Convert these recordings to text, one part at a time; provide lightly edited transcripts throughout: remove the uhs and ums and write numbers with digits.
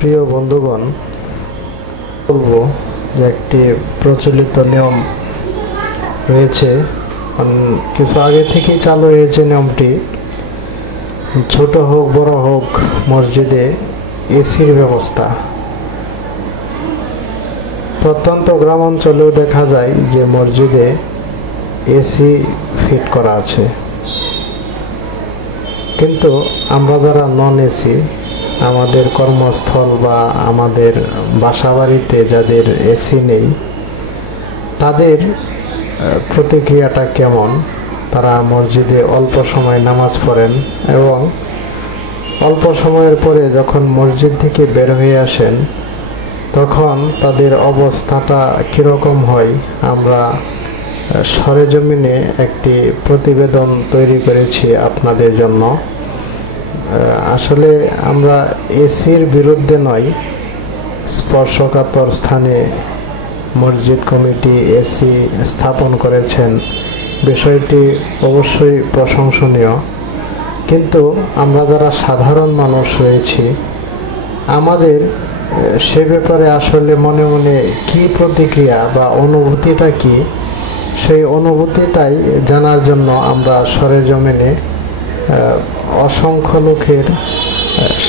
প্রিয় বন্ধুগণ, বলবো যে একটি প্রচলিত নিয়ম রয়েছে, কিছু আগে থেকেই চালু হয়েছে নিয়মটি। ছোট হোক বড় হোক, মসজিদে এসির ব্যবস্থা। প্রত্যন্ত গ্রাম অঞ্চলেও দেখা যায় যে মসজিদে এসি ফিট করা আছে, কিন্তু আমরা যারা নন এসি, আমাদের কর্মস্থল বা আমাদের বাসাবাড়িতে যাদের এসি নেই, তাদের প্রতিক্রিয়াটা কেমন? তারা মসজিদে অল্প সময় নামাজ পড়েন এবং অল্প সময়ের পরে যখন মসজিদ থেকে বের হয়ে আসেন তখন তাদের অবস্থাটা কীরকম হয়, আমরা সরেজমিনে একটি প্রতিবেদন তৈরি করেছি আপনাদের জন্য। আসলে আমরা এসির বিরুদ্ধে নয়, স্পর্শকাতর স্থানে মসজিদ কমিটি এসি স্থাপন করেছেন, বিষয়টি অবশ্যই প্রশংসনীয়। কিন্তু আমরা যারা সাধারণ মানুষ রয়েছি, আমাদের সে ব্যাপারে আসলে মনে মনে কি প্রতিক্রিয়া বা অনুভূতিটা কি, সেই অনুভূতিটাই জানার জন্য আমরা সরেজমিনে অসংখ্য লোকের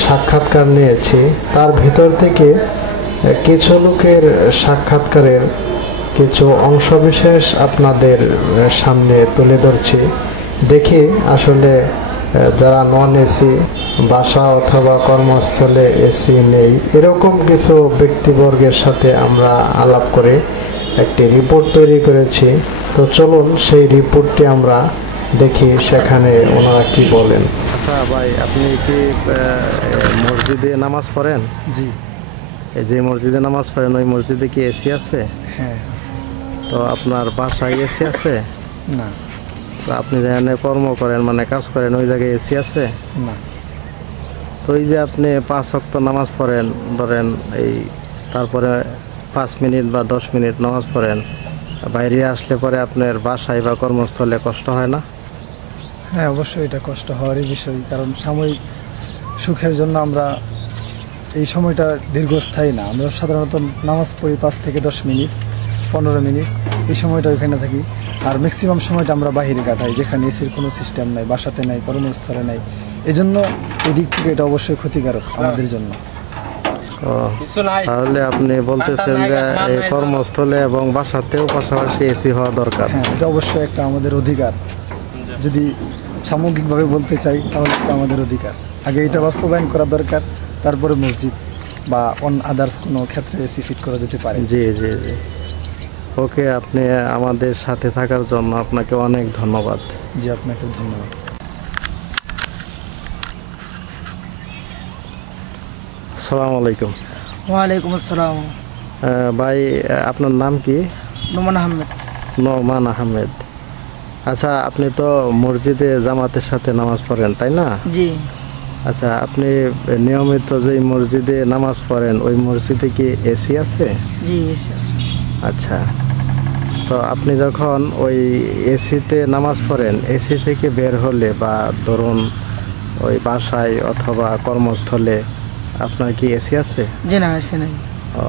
সাক্ষাৎকার নিয়েছি। তার ভিতর থেকে কিছু লোকের সাক্ষাৎকারের কিছু অংশবিশেষ আপনাদের সামনে তুলে ধরছি। দেখি আসলে যারা নন এসি, বাসা অথবা কর্মস্থলে এসি নেই, এরকম কিছু ব্যক্তিবর্গের সাথে আমরা আলাপ করে একটি রিপোর্ট তৈরি করেছি। তো চলুন সেই রিপোর্টটি আমরা দেখি, সেখানে ওনারা কি বলেন। আচ্ছা ভাই, আপনি কি মসজিদে নামাজ পড়েন? জি। এই যে মসজিদে নামাজ পড়েন, ওই মসজিদে কি এসি আছে? হ্যাঁ আছে। তো আপনার বাসায় এসি আছে? না। তো আপনি যেখানে কর্ম করেন, মানে কাজ করেন, ওই জায়গায় এসি আছে? না। তো এই যে আপনি 5 ওয়াক্ত নামাজ পড়েন, ধরেন এই তারপরে 5 মিনিট বা 10 মিনিট নামাজ পড়েন, বাইরে আসলে পরে আপনার বাসায় বা কর্মস্থলে কষ্ট হয় না? হ্যাঁ, অবশ্যই এটা কষ্ট হওয়ারই বিষয়, কারণ সাময়িক সুখের জন্য আমরা এই সময়টা দীর্ঘস্থায়ী না। আমরা সাধারণত নামাজ পড়ি 5 থেকে 10 মিনিট, 15 মিনিট, এই সময়টা ওইখানে থাকি। আর ম্যাক্সিমাম সময়টা আমরা বাহিরে কাটাই, যেখানে এসির কোনো সিস্টেম নাই, বাসাতে নাই, কর্মস্থলে নাই। এই জন্য এদিক থেকে এটা অবশ্যই ক্ষতিকারক আমাদের জন্য। তাহলে আপনি বলতেছেন যে এই কর্মস্থলে এবং বাসাতেও পাশাপাশি এসি হওয়া দরকার? হ্যাঁ, এটা অবশ্যই একটা আমাদের অধিকার। যদি সামগ্রিকভাবে বলতে চাই তাহলে এটা আমাদের অধিকার। আগে এটা বাস্তবায়ন করা দরকার, তারপরে মসজিদ বা আদার্স কোনো ক্ষেত্রে এসি ফিট করা যেতে পারে। জি জি জি। ওকে, আপনি আমাদের সাথে থাকার জন্য আপনাকে অনেক ধন্যবাদ। জি, আপনাকে ধন্যবাদ। আসসালামু আলাইকুম। ওয়ালাইকুম আসসালাম। ভাই, আপনার নাম কি? নোমান আহমেদ। নোমান আহমেদ। আচ্ছা, আপনি তো মসজিদে জামাতের সাথে নামাজ পড়েন, তাই না? জি। আচ্ছা, আপনি নিয়মিত যে মসজিদে নামাজ পড়েন, ওই মসজিদে কি এসি আছে? জি, এসি আছে। আচ্ছা, তো আপনি যখন ওই এসিতে নামাজ পড়েন, এসি থেকে বের হলে বা ধরুন ওই বাসায় অথবা কর্মস্থলে আপনার কি এসি আছে? জি না, এসি নেই। ও,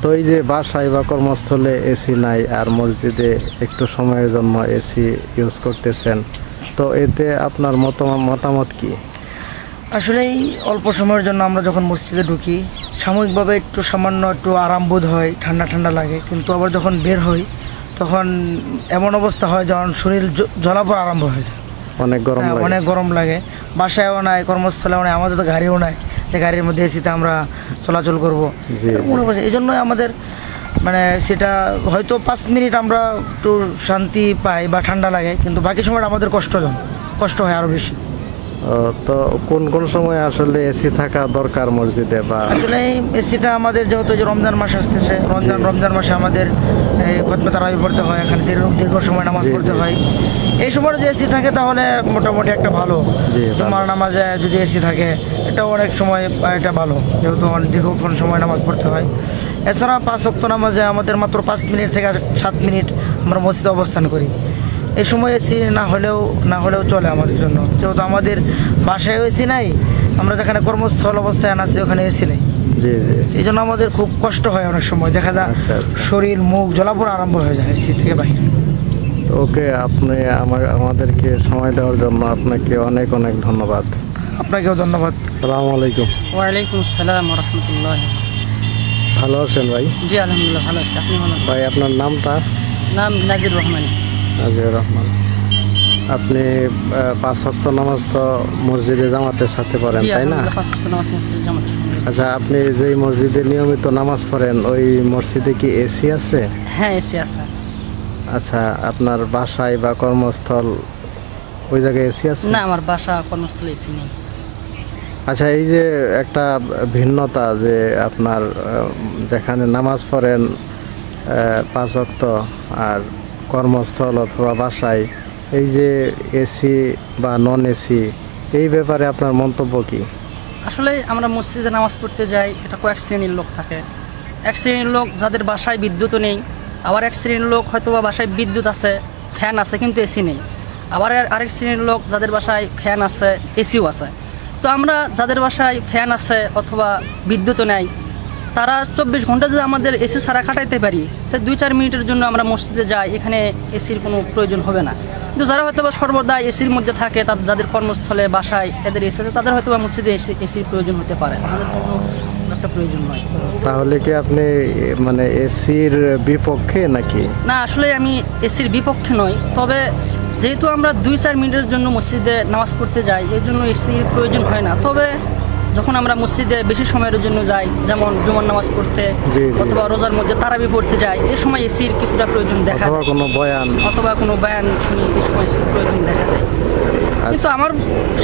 তো এই যে বাসায় বা কর্মস্থলে এসি নাই আর মসজিদে একটু সময়ের জন্য এসি ইউজ করতেছেন, তো এতে আপনার মতামত কি? আসলে এই অল্প সময়ের জন্য আমরা যখন মসজিদে ঢুকি, সাময়িকভাবে সামান্য একটু আরাম বোধ হয়, ঠান্ডা ঠান্ডা লাগে, কিন্তু আবার যখন বের হই তখন এমন অবস্থা হয় যখন শরীর জ্বলাপড়া আরম্ভ হয়ে যায়, অনেক গরম লাগে। অনেক গরম লাগে। বাসায়ও নাই, কর্মস্থলেও নাই, আমাদের তো গাড়িও নাই যে গাড়ির মধ্যে এসিতে আমরা চলাচল করবো। এই জন্যই আমাদের মানে সেটা হয়তো 5 মিনিট আমরা একটু শান্তি পাই বা ঠান্ডা লাগে, কিন্তু বাকি সময়টা আমাদের কষ্ট হয় আরও বেশি। তো কোন কোন সময় আসলে এসি থাকা দরকার মসজিদে? বা আসলে এই এসিটা আমাদের যেহেতু যে রমজান মাস আসতেছে, রমজান মাসে আমাদের খতমে তারাবি পড়তে হয়, এখানে দীর্ঘ সময় নামাজ পড়তে হয়। এই সময় যদি এসি থাকে তাহলে মোটামুটি একটা ভালো। জুমার নামাজে যদি এসি থাকে এটা অনেক সময় এটা ভালো, যেহেতু দীর্ঘক্ষণ সময় নামাজ পড়তে হয়। এছাড়া 5 ওয়াক্ত নামাজে আমাদের মাত্র 5 মিনিট থেকে 7 মিনিট আমরা মসজিদে অবস্থান করি। এই সময় এসি না হলেও চলে আমাদের জন্য, যেহেতু আমাদের বাসায় এসি নাই, আমরা যেখানে কর্মস্থল অবস্থায় আছি ওখানে এসি নেই। জি জি। এই জন্য আমাদের খুব কষ্ট হয়, অনেক সময় দেখা যায় আচ্ছা, আচ্ছা। শরীর মুখ জ্বলাপোড়া আরম্ভ হয়ে যায় এসি থেকে বাইরে। তো ওকে, আপনি আমাদেরকে সময় দেওয়ার জন্য আপনাকে অনেক অনেক ধন্যবাদ। আপনাকেও ধন্যবাদ। আসসালামু আলাইকুম। ওয়ালাইকুম আসসালাম ওয়া রাহমাতুল্লাহ। ভালো আছেন ভাই? জি আলহামদুলিল্লাহ ভালো আছি, আপনি ভালো আছেন? ভাই আপনার নামটা? নাম নাজির রহমান। নাজির রহমান। আপনি 5 ওয়াক্ত নামাজ তো মসজিদে জামাতের সাথে পড়েন, জি তাই না? আলহামদুলিল্লাহ 5 ওয়াক্ত নামাজ মসজিদে জামাতের সঙ্গে। আচ্ছা, আপনি যেই মসজিদে নিয়মিত নামাজ পড়েন ওই মসজিদে কি এসি আছে? হ্যাঁ এসি আছে। আচ্ছা, আপনার বাসায় বা কর্মস্থল ওই জায়গায় এসি আছে? না আমার বাসা কর্মস্থলে এসি নেই। আচ্ছা, এই যে একটা ভিন্নতা যে আপনার যেখানে নামাজ পড়েন 5 ওয়াক্ত আর কর্মস্থল অথবা বাসায় এই যে এসি বা নন এসি, এই ব্যাপারে আপনার মন্তব্য কি? আসলে আমরা মসজিদে নামাজ পড়তে যাই, এটা কয়েক শ্রেণীর লোক থাকে। এক শ্রেণীর লোক যাদের বাসায় বিদ্যুৎও নেই, আবার এক শ্রেণীর লোক হয়তো বা বাসায় বিদ্যুৎ আছে, ফ্যান আছে কিন্তু এসি নেই। আবার আরেক শ্রেণীর লোক যাদের বাসায় ফ্যান আছে, এসিও আছে। তো আমরা যাদের বাসায় ফ্যান আছে অথবা বিদ্যুৎও নেই, তারা 24 ঘন্টা যদি আমাদের এসি ছাড়া কাটাইতে পারি, তাই 2-4 মিনিটের জন্য আমরা মসজিদে যাই, এখানে এসির কোনো প্রয়োজন হবে না। কিন্তু যারা হয়তো বা সর্বদা এসির মধ্যে থাকে, যাদের কর্মস্থলে বাসায় এদের এসি আছে, তাদের হয়তো বা মসজিদে এসির প্রয়োজন হতে পারে, আমাদের কোনো একটা প্রয়োজন নয়। তাহলে কি আপনি মানে এসির বিপক্ষে নাকি? না আসলে আমি এসির বিপক্ষে নই, তবে যেহেতু আমরা 2-4 মিনিটের জন্য মসজিদে নামাজ পড়তে যাই, এই জন্য এসির প্রয়োজন হয় না। তবে যখন আমরা মসজিদে বেশি সময়ের জন্য যাই, যেমন জুমার নামাজ পড়তে অথবা রোজার মধ্যে তারাবি পড়তে যাই, এই সময় এসির কিছুটা প্রয়োজন দেখা যায়, অথবা কোনো বয়ান শুনি, এই সময় এসির প্রয়োজন দেখা যায়। কিন্তু আমার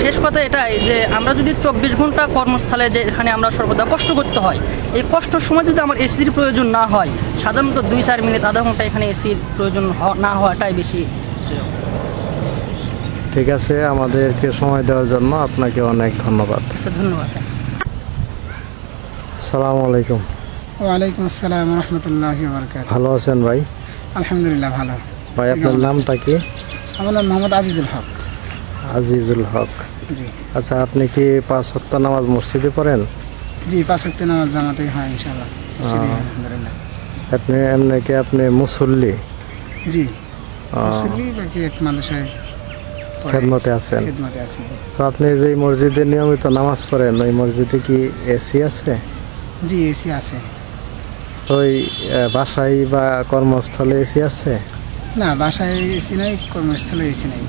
শেষ কথা এটাই যে আমরা যদি 24 ঘন্টা কর্মস্থলে যেখানে আমরা সর্বদা কষ্ট করতে হয়, এই কষ্টের সময় যদি আমার এসির প্রয়োজন না হয়, সাধারণত 2-4 মিনিট আধা ঘন্টা এখানে এসির প্রয়োজন না হওয়াটাই বেশি শ্রেয়। ঠিক আছে, আমাদেরকে সময় দেওয়ার জন্য আপনাকে অনেক ধন্যবাদ। ধন্যবাদ। আসসালামু আলাইকুম। ওয়ালাইকুম আসসালাম ওয়া রাহমাতুল্লাহি ওয়া বারাকাতুহু। ভালো আছেন ভাই? আলহামদুলিল্লাহ ভালো। ভাই আপনার নামটা কি? আমার নাম মোহাম্মদ আজিজুল হক। আজিজুল হক। জি। আচ্ছা, আপনি কি 5 ওয়াক্ত নামাজ মসজিদে পড়েন? জি 5 ওয়াক্ত নামাজ জামাতে হয় ইনশাআল্লাহ। আলহামদুলিল্লাহ। আপনি মুসল্লি? জি মুসল্লি, বাকি এক মাদ্রাসায় খেদমতে আছেন। খেদমতে আছি। তো আপনি যে মসজিদে নিয়মিত নামাজ পড়েন ওই মসজিদে কি এসি আছে? জি এসি আছে। ওই বাসায় বা কর্মস্থলে এসি আছে? না বাসায় এসি নাই, কর্মস্থলে এসি নাই।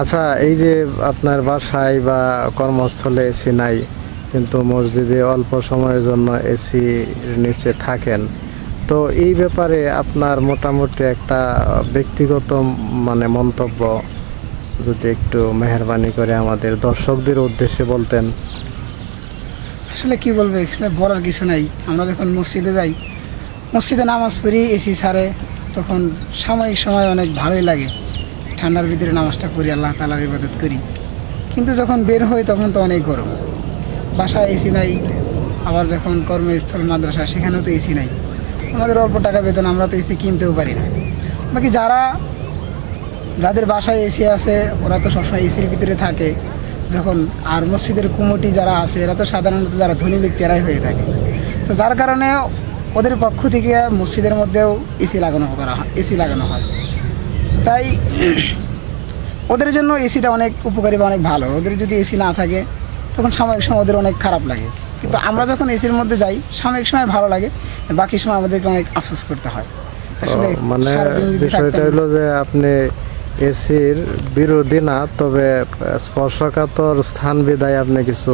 আচ্ছা, এই যে আপনার বাসায় বা কর্মস্থলে এসি নাই কিন্তু মসজিদে অল্প সময়ের জন্য এসি নিচে থাকেন, তো এই ব্যাপারে আপনার মোটামুটি একটা ব্যক্তিগত মানে মন্তব্য যদি একটু মেহেরবানি করে আমাদের দর্শকদের উদ্দেশ্যে বলতেন। আসলে কি বলবো, এখানে বলার কিছু নাই। আমরা যখন মসজিদে যাই, মসজিদে নামাজ পড়ি, এসি ছাড়ে, তখন সাময়িক সময় অনেক ভালোই লাগে, ঠান্ডার ভিতরে নামাজটা পড়ি, আল্লাহ তাআলার ইবাদত করি। কিন্তু যখন বের হই তখন তো অনেক গরম, বাসায় এসি নাই, আবার যখন কর্মস্থল মাদ্রাসা সেখানেও তো এসি নাই। আমাদের অল্প টাকা বেতন, আমরা তো এসি কিনতেও পারি না। বাকি যাদের বাসায় এসি আছে ওরা তো সবসময় এসির ভিতরে থাকে যখন। আর মসজিদের কমিটি যারা আছে এরা তো সাধারণত যারা ধনী ব্যক্তি এরাই হয়ে থাকে, তো যার কারণে ওদের পক্ষ থেকে মসজিদের মধ্যেও এসি লাগানো হয়। তাই ওদের জন্য এসিটা অনেক উপকারী বা অনেক ভালো। ওদের যদি এসি না থাকে তখন সাময়িক সময় ওদের অনেক খারাপ লাগে, কিন্তু আমরা যখন এসির মধ্যে যাই সাময়িক সময় ভালো লাগে, বাকি সময় আমাদেরকে অনেক আফসোস করতে হয়। আসলে মানে বিষয়টা হলো যে আপনি এসির বিরোধী না, তবে স্পর্শকাতর স্থান বিধায় আপনি কিছু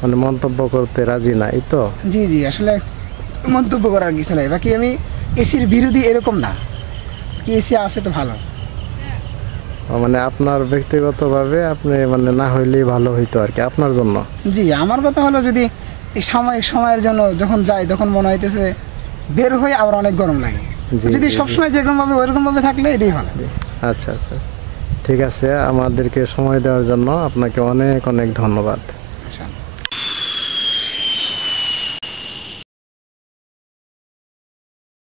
মানে মন্তব্য করতে রাজি না, এই তো? জি জি, আসলে মন্তব্য করার কিছু নাই। বাকি আমি এসির বিরোধী এরকম না, কি এসি আছে তো ভালো। মানে আপনার ব্যক্তিগতভাবে আপনি মানে না হইলেই ভালো হইতো আর কি আপনার জন্য? জি, আমার কথা হলো যদি এই সাময়িক সময়ের জন্য যখন যাই তখন মনে হইতেছে বের হয়ে আবার অনেক গরম লাগে, যদি সবসময় যেরকম ভাবে ওইরকম ভাবে থাকলে এটাই ভালো। আচ্ছা আচ্ছা, ঠিক আছে, আমাদেরকে সময় দেওয়ার জন্য আপনাকে অনেক অনেক ধন্যবাদ।